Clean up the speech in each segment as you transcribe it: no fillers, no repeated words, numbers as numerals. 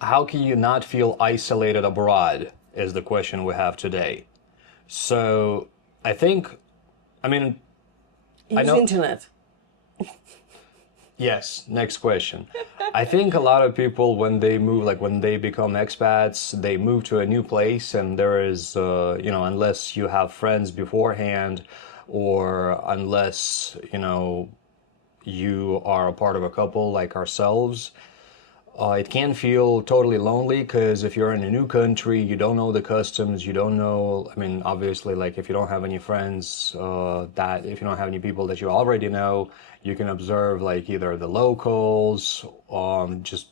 how can you not feel isolated abroad is the question we have today. So I think, I mean, I Use know, internet. yes, next question. I think a lot of people, when they move, like when they become expats, they move to a new place, and there is, unless you have friends beforehand, or unless, you are a part of a couple like ourselves, it can feel totally lonely because if you're in a new country, you don't know the customs, you don't know. I mean, obviously, like if you don't have any friends, that if you don't have any people that you already know, you can observe like either the locals, just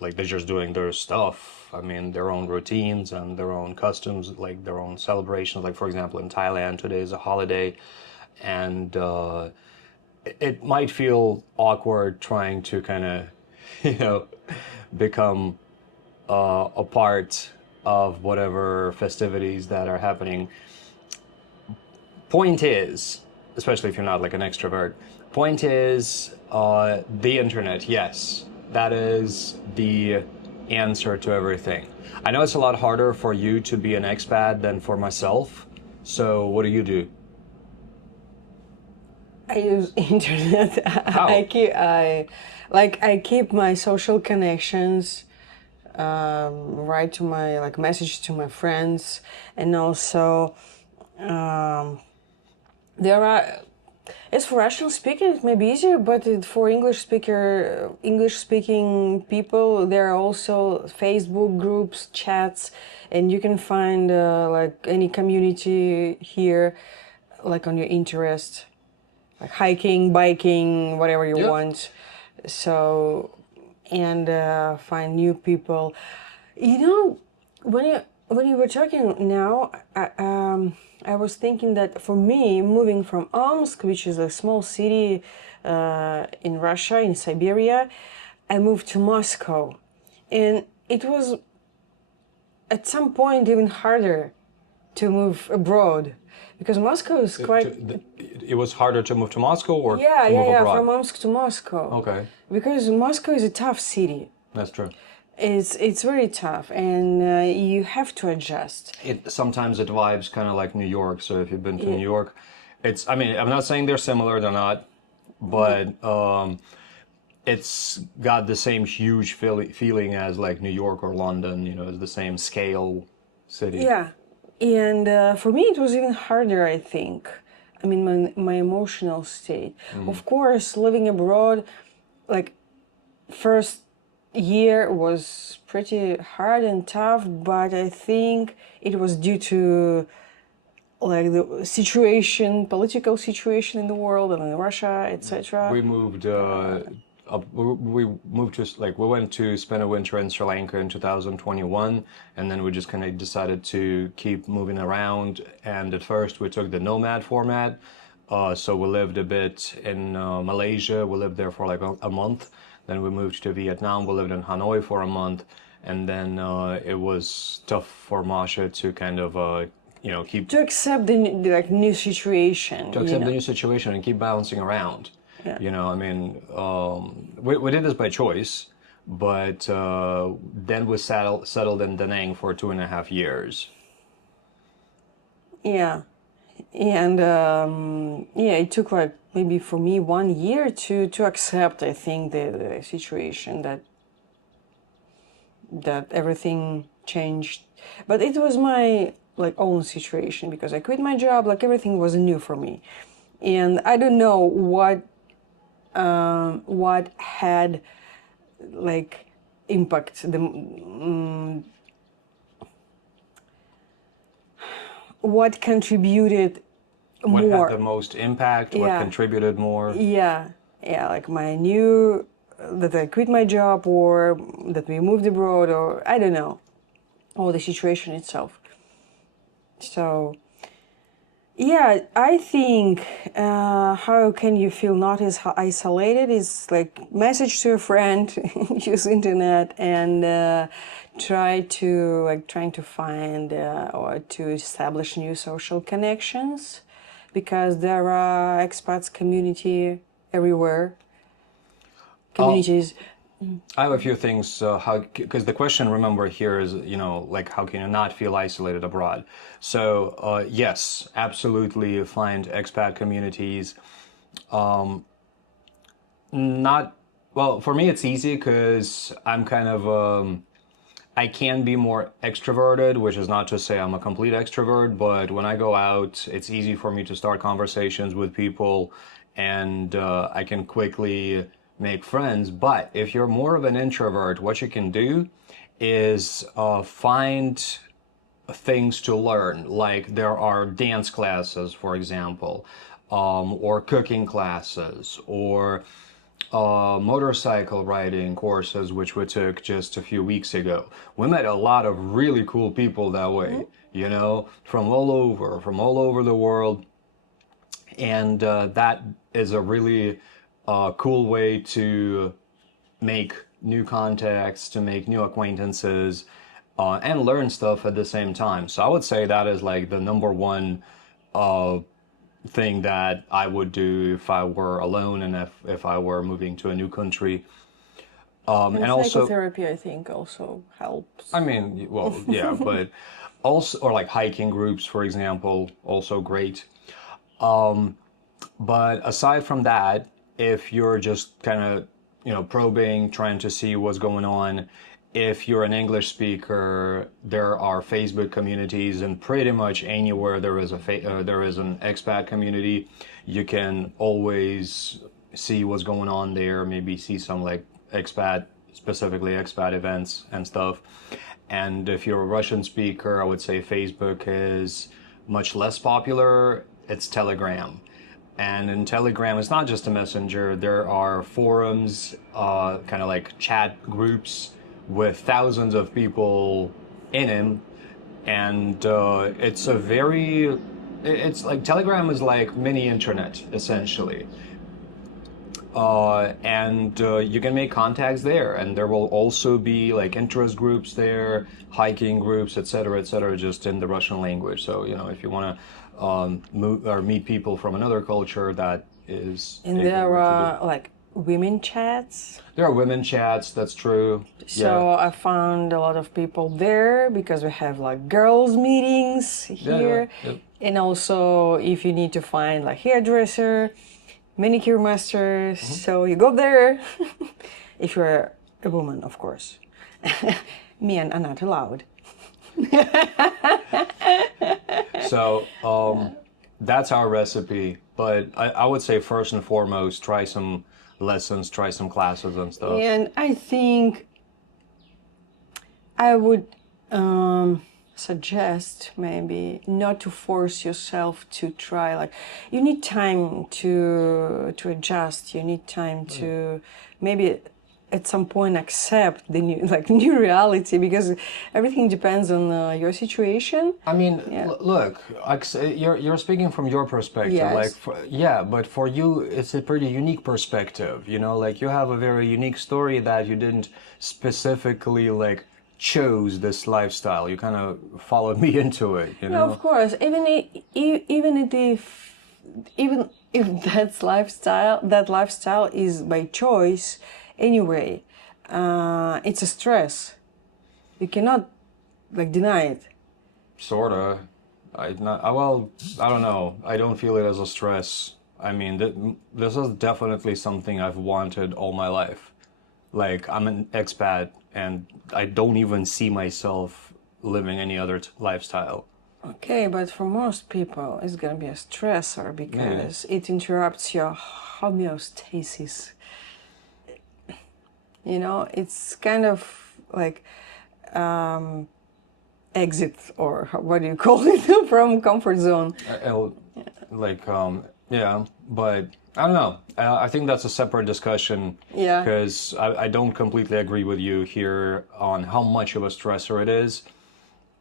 like they're just doing their stuff. I mean, their own routines and their own customs, like their own celebrations. Like for example, in Thailand, today is a holiday, and it might feel awkward trying to kind of, you know, become a part of whatever festivities that are happening. Point is, especially if you're not like an extrovert, point is the internet, yes, that is the answer to everything. I know it's a lot harder for you to be an expat than for myself. So what do you do? I use internet. How? I keep my social connections, write to my like message to my friends, and also um, there are. It's for Russian speaking, it may be easier, but for English speaking people, there are also Facebook groups, chats, and you can find like any community here, like on your interest, like hiking, biking, whatever you Yeah. want. So, and find new people. You know, when you were talking now, I was thinking that for me, moving from Omsk, which is a small city in Russia, in Siberia, I moved to Moscow, and it was at some point even harder to move abroad because Moscow is quite. It was harder to move to Moscow or Yeah, to yeah, move yeah, abroad? from Omsk to Moscow. Okay, Because Moscow is a tough city. that's true. It's very tough, and you have to adjust. It sometimes it vibes kind of like New York. So if you've been to Yeah, New York, it's. I mean, I'm not saying they're similar. They're not, yeah, but it's got the same huge feeling as like New York or London. It's the same scale city. yeah. And for me, it was even harder, I think. I mean, my emotional state. Of course, living abroad, like first year was pretty hard and tough, but I think it was due to like the situation, political situation in the world and in Russia, etc. We moved. We moved to like we went to spend a winter in Sri Lanka in 2021, and then we just kind of decided to keep moving around. And at first, we took the nomad format. So we lived a bit in Malaysia. We lived there for like a month. Then we moved to Vietnam. We lived in Hanoi for a month, and then it was tough for Masha to kind of keep To accept the like new situation, to you accept the know. new situation and keep bouncing around. Yeah. I mean, we did this by choice, but then we settled in Da Nang for 2.5 years. Yeah. And yeah, it took like maybe for me 1 year to accept, I think, the situation that everything changed. But it was my like own situation because I quit my job, like everything was new for me. And I don't know what had like impact what contributed What had the more. most impact? What Yeah, contributed more? yeah, yeah, like my new that I quit my job or that we moved abroad or I don't know, or the situation itself. So yeah, I think how can you feel not as isolated is like message to a friend, use internet, and trying to find or to establish new social connections, because there are expats community everywhere, Uh, communities. I have a few things. How because the question, remember, here is, like, how can you not feel isolated abroad? So yes, absolutely, find expat communities. Not well for me. It's easy because I'm kind of I can be more extroverted, which is not to say I'm a complete extrovert, but when I go out, it's easy for me to start conversations with people and I can quickly make friends. But if you're more of an introvert, what you can do is find things to learn. Like there are dance classes, for example, or cooking classes, or motorcycle riding courses, which we took just a few weeks ago. We met a lot of really cool people that way, from all over the world. And that is a really cool way to make new contacts, to make new acquaintances, and learn stuff at the same time. So I would say that is like the number one uh, thing that I would do if I were alone and if I were moving to a new country. And And also, psychotherapy, I think, also I helps. mean, well, yeah, but also, or like hiking groups, for example, also great. But aside from that, if you're just kind of, probing, trying to see what's going on, if you're an English speaker, there are Facebook communities, and pretty much anywhere there is an expat community, you can always see what's going on there. Maybe see some like specifically expat events and stuff. And if you're a Russian speaker, I would say Facebook is much less popular. It's Telegram. And in Telegram, it's not just a messenger. There are forums, kind of like chat groups with thousands of people in them. And it's like Telegram is like mini internet, essentially. And you can make contacts there, and there will also be like interest groups there, hiking groups, etc., just in the Russian language. So if you want to move or meet people from another culture, that is And a good there way to do it. are like women chats. There are women chats. That's true. Yeah, So I found a lot of people there because we have like girls meetings yeah, yeah, here. yeah. And also if you need to find like hairdresser, manicure masters, so you go there. If you're a woman, of course. Men are not allowed. So that's our recipe. But I would say first and foremost, try some lessons, try some classes and stuff. And I think I would suggest maybe not to force yourself to try. Like you need time to adjust. You need time to maybe at some point accept the new new reality, because everything depends on your situation. I mean, Yeah. look, you're speaking from your perspective, like Yes. yeah, but for you, it's a pretty unique perspective. Like you have a very unique story that you didn't specifically like chose this lifestyle. You kind of followed me into it, you Yeah, of know? course. Even if that lifestyle is by choice, anyway, it's a stress. You cannot like deny it. Sorta. Well, I don't know. I don't feel it as a stress. I mean, this is definitely something I've wanted all my life. Like, I'm an expat and I don't even see myself living any other lifestyle. Okay, but for most people, it's gonna be a stressor Maybe. because it interrupts your homeostasis. It's kind of like exit, or what do you call it, from comfort zone. Uh, like, yeah, but I don't know. I think that's a separate discussion Yeah. because I don't completely agree with you here on how much of a stressor it is.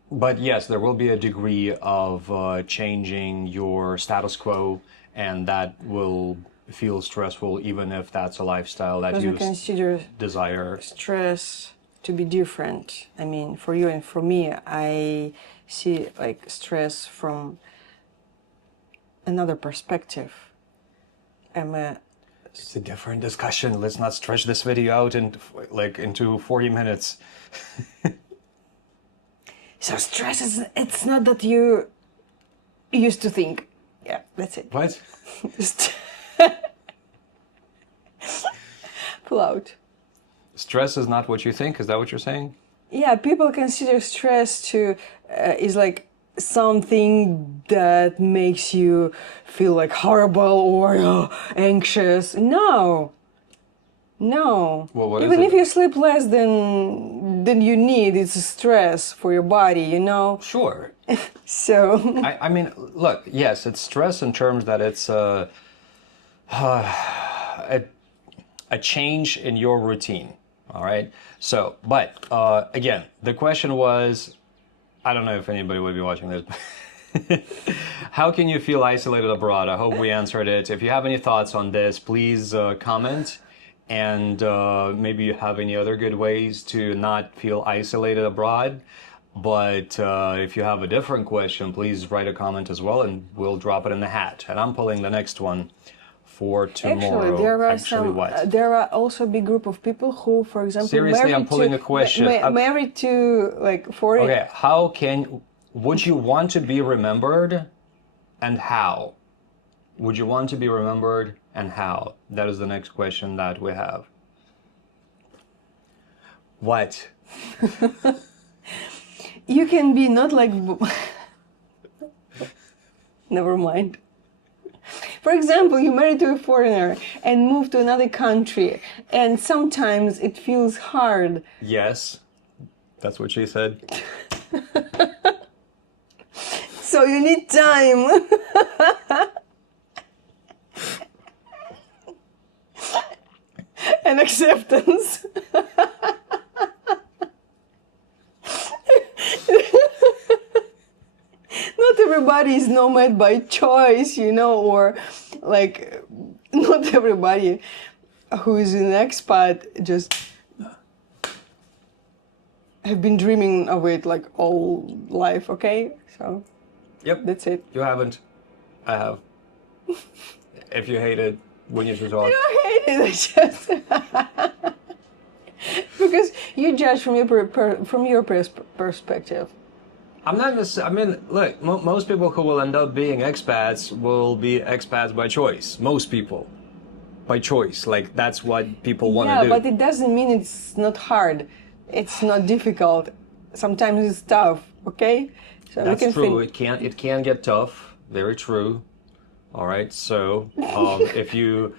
But yes, there will be a degree of changing your status quo, and that will feel stressful, even if that's a lifestyle that Because we consider desire. stress to be different. I mean, for you and for me, I see like stress from another perspective. I'm a It's a different discussion. Let's not stretch this video out into 40 minutes. So stress is, it's not that you used to think. Yeah, that's it. What? Just pull out. Stress is not what you think? Is that what you're saying? Yeah, people consider stress to is like something that makes you feel like horrible or anxious. No, no. Well, what is Even it? if you sleep less than you need, it's a stress for your body, you know. Sure. So I mean, look, yes, it's stress in terms that it's a change in your routine. All right. So, but again, the question was, I don't know if anybody would be watching this. How can you feel isolated abroad? I hope we answered it. If you have any thoughts on this, please comment. And maybe you have any other good ways to not feel isolated abroad. But if you have a different question, please write a comment as well, and we'll drop it in the hat. And I'm pulling the next one for tomorrow. actually, there are Actually, what? there are also a big group of people who, for example, Seriously, I'm pulling a question. Married to like foreign. Okay, would you want to be remembered, and how? Would you want to be remembered, and how? That is the next question that we have. What? You can be not like. Never mind. For example, you marry to a foreigner and move to another country, and sometimes it feels hard. Yes, that's what she said. So you need time. And acceptance. Not everybody is nomad by choice, you know, or like not everybody who is an expat just have been dreaming of it like all life, okay? So Yep. that's it. You haven't. I have. If you hate it, we need to talk. I don't hate it, it's just because you judge from your perspective. I'm not necessarily. I mean, look, most people who will end up being expats will be expats by choice. Most people, by choice. Like that's what people want to Yeah, do. but it doesn't mean it's not hard. It's not difficult. Sometimes it's tough. Okay, so That's we can true. It can get tough. Very true. All right. So if you